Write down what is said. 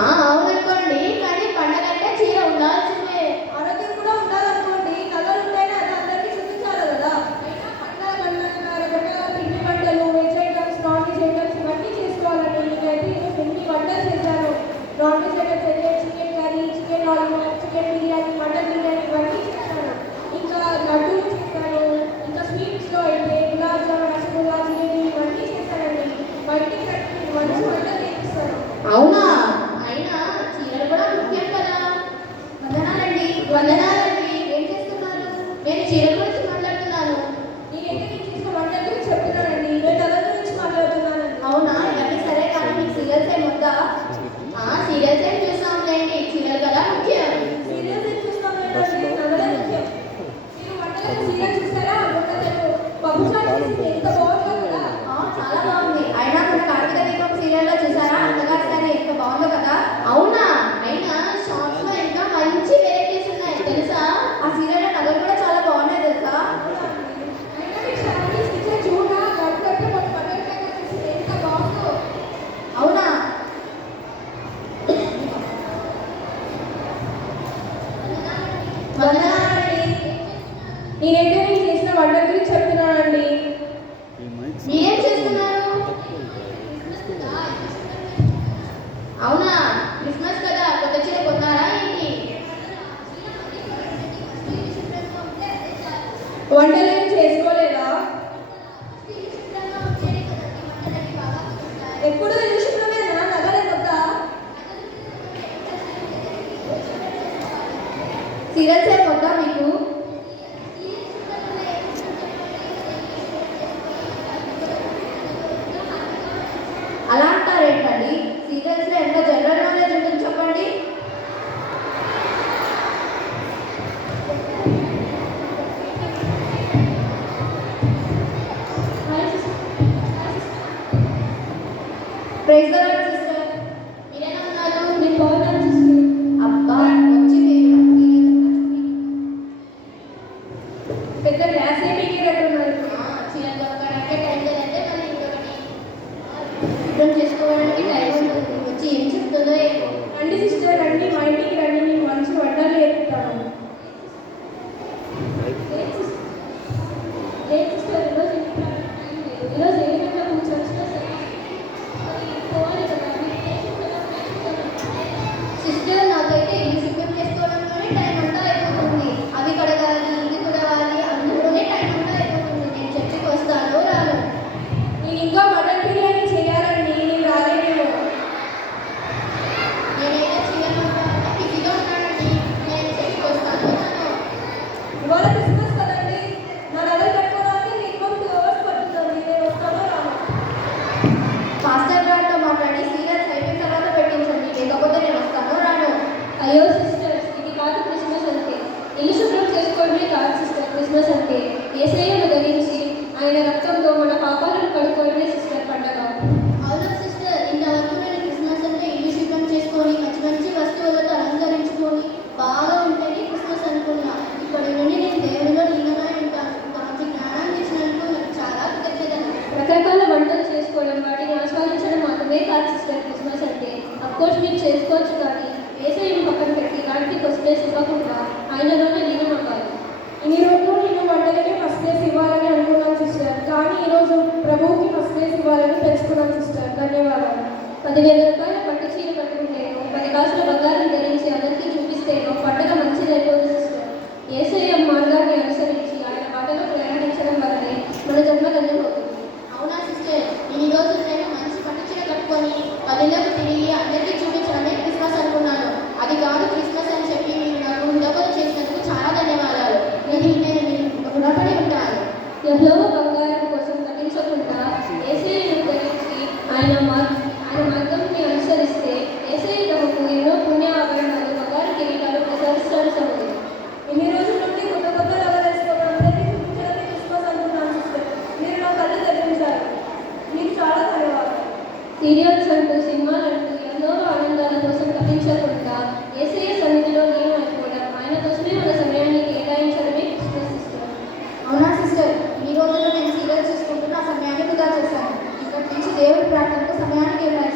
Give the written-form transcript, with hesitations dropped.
అవుననుకోండి, కానీ పండగ అంటే చీర ఉండాల్సిందే. ఆరోగ్యం కూడా ఉండాలనుకోండి, కలర్ ఉంటేనే అది అందరికీ చూపించాలి కదా. అయినా పండగ రకరకాల పిండి వంటలు, veg items, non veg items ఇవన్నీ చేసుకోవాలండి. నేనైతే ఈరోజు ఎన్ని వంటలు చేశాను. నాన్ వెజ్ ఐటమ్స్ అయితే chicken curry, chicken lollipop, chicken biryani, mutton biryani ఇవన్నీ చేశాను. ఇంకా లడ్డూలు చేశాను. ఇంకా స్వీట్స్లో అయితే గులాబ్ జామున్, రసగుల్లా, జిలేబీ ఇవన్నీ చేశానండి. బయటికి కట్టి మంచి వంటలు చేపిస్తాను. అవునా? అయినా చీరలు కూడా ముఖ్యం కదా. వందనాలండి. వందనాలండి. ఏం చేస్తున్నారు? నేను చీర గురించి మాట్లాడుతున్నాను. నేనైతే నేను చేసిన వంటల గురించి చెప్తున్నానండి. నేను ఎవరి గురించి మాట్లాడుతున్నానండి. అవునా? ఇవన్నీ సరే, కానీ మీకు సీరియల్స్ ఏం వద్దా? సీరియల్స్ ఏం చూస్తాంలేండి, చీరలు కదా ముఖ్యం. సీరియల్స్ ఏం చూస్తామండి, నవలే ముఖ్యం. మీరు వంటలకు సీరియల్ చూస్తారా? వంటలు పప్పు చారు చేసింది ఎంత బాగుందో కదా. చాలా బాగుంది. అయినా మన కార్తీక దీపం సీరియల్లో చూసారా? అత్తగారి సారీ ఎంత బాగుందో కదా. అవునా? అయినా షాప్స్ లో ఇంకా మంచి వెరైటీస్ ఉన్నాయి తెలుసా? ఆ సీరియల్లో నగలు కూడా చాలా బాగున్నాయి తెలుసా? అయినా మీ శారీస్ కిచెన్ చూడరా, గట్టు మన బట్టల పైన చూసి ఎంత బాగుందో. అవునా? వందనాలండి. నేనైతే నేను చేసిన వంటల గురించి చెప్తున్నానండి. మీరేం చేస్తున్నారు? అవునా? క్రిస్మస్ కదా, కొత్త చీర కొన్నారా ఏంటి? వంటలు ఏం చేసుకోలేదా? ఎప్పుడు ఇల్లు శుభ్రమేనా? నగలే కొత్త? సీరియల్స్ ఏం వద్దా మీకు? అలా అంటారేంటండి? సీరియల్స్లో ఎంత జనరల్ నాలెడ్జ్ ఉంటుంది చెప్పండి. Praise the Lord sister. మీరేనా ఉన్నారు? నేను బాగున్నాను సిస్టర్. అబ్బా వచ్చింది. పెద్ద గ్యాస్ ఏమి ఎగిరేట్టున్నారు. చీర దొరకడానికి టైం లేదంటే మళ్ళీ ఇంకొకటి సిద్ధం చేసుకోవడానికి టైం ఉంటుంది. వచ్చి ఏం చెప్తుందో ఏమో. రండి సిస్టర్, రండి మా ఇంటికి రండి, నేను మంచి వంటలు నేర్పుతాను. లేదు సిస్టర్, ఈరోజు ఇంటికి రావడానికి టైం లేదు. ఈరోజు ఏమైనా కొంచెం వచ్చినా సరే పోవాలి కదా. సిస్టర్, నాకైతే ఇల్లు శుభ్రం చేసుకోవడంలోనే టైం అంతా అయిపోతుంది. అవి కడగాలి, ఇది కుడవాలి, అందులోనే టైం అంతా అయిపోతుంది. నేను చర్చికి వస్తాను రాను. నేను ఇంకా మటన్ బిర్యానీ చేయాలండి, నేను రాలేనేమో. నేనైతే చీరలు బిజీగా ఉన్నానండి. నేను చర్చికి వస్తాను రాను. ఇవాళ క్రిస్మస్ కదండి, నా నగలు కట్టుకోవడానికి మినిమం 2 hours పడుతుందండి. నేను వస్తానో రాను. మాస్టర్ గారితో మాట్లాడి సీరియల్స్ అయిపోయిన తర్వాత పెట్టించండి, లేకపోతే నేను వస్తాను రాను. అయ్యో సిస్టర్స్, ఇది కాదు క్రిస్మస్ అంటే. ఇల్లు శుభ్రం చేసుకోవడమే కాదు సిస్టర్ క్రిస్మస్ అంటే. యేసయ్యను ధరించి ఆయన రక్తంతో మన పాపాలను కడుక్కోవడమే సిస్టర్ పండగ. అవునా సిస్టర్, ఇంతవరకు నేను క్రిస్మస్ అంటే ఇల్లు శుభ్రం చేసుకొని మంచి మంచి వస్తువులతో అలంకరించుకొని బాగా ఉంటేనే క్రిస్మస్ అనుకున్నా. ఇప్పటి నుండి నేను దేవుడిలో లీనమై ఉంటాను. ఇంత మంచి జ్ఞానాన్ని ఇచ్చినందుకు నాకు చాలా కృతజ్ఞతలు. రకరకాల వంటలు చేసుకోవడం, వాటిని ఆస్వాదించడం మాత్రమే కాదు సిస్టర్ క్రిస్మస్ అంటే. అఫ్కోర్స్ మీరు చేసుకోవచ్చు, కానీ యేసయ్యను పక్కన పెట్టి దానికి ఫస్ట్ ప్లేస్ ఇవ్వకుండా ఆయనలోనే లీనం అవ్వాలి. ఇన్ని రోజులు నేను వంటలకి ఫస్ట్ ప్లేస్ ఇవ్వాలని అనుకున్నాను సిస్టర్, కానీ ఈరోజు ప్రభువుకి ఫస్ట్ ప్లేస్ ఇవ్వాలని తెలుసుకున్నాను సిస్టర్. ధన్యవాదాలు. 10,000 రూపాయల పట్టు చీర కట్టుకుంటేనో 10 కాసుల బంగారం ధరించి అందరికీ చూపిస్తేనో పండగ మంచిది అయిపోదు సిస్టర్. యేసయ్య మార్గాన్ని అనుసరించి ఆయన బాటలో ప్రయాణించడం వల్లనే మన జన్మ ధన్యమవుతుంది. అవునా సిస్టర్, ఇన్ని రోజులు నేను మంచి పట్టు చీర కట్టుకొని పల్లెలకు తిరిగి అందరికీ చూపించడమే క్రిస్మస్ అనుకున్నాను. అది కాదు క్రిస్మస్ అని చెప్పి మీరు నాకు హృదయపూర్వకం చేసినందుకు చాలా ధన్యవాదాలు. నేను రుణపడి ఉంటాను. యెహోవా బంగారం కోసం తప్పించకుండా యేసయ్యను ధరించి ఆయన మార్గంని అనుసరిస్తే యేసయ్య తమకు ఎన్నో పుణ్య ఆభరణాలు, బంగారు కిరీటాలు ప్రసాదిస్తాడు సోదరి. ఇన్ని రోజుల నుండి కొత్త కొత్త నగలు వేసుకోవడం, అందరికీ చూపించడమే క్రిస్మస్ అనుకున్నాను సిస్టర్. మీరు నా కళ్ళు తెప్పించారు. మీకు చాలా ధన్యవాదాలు. సీరియల్స్ అంటూ, సినిమాలు అంటూ ఎన్నో ఆనందాల కోసం తప్పించకుండా యేసయ్య సన్నిధిలో నేను అయిపోవడం, ఆయన కోసమే మన సమయాన్ని కేటాయించడమే క్రిస్మస్ సిస్టర్. అవునా సిస్టర్, ఈ రోజుల్లో నేను సీరియల్ చూసుకుంటున్న సమయాన్ని వృధా చేశాను. ఇక్కడి నుంచి దేవుడి ప్రార్థన సమయానికి వెళ్ళాలి.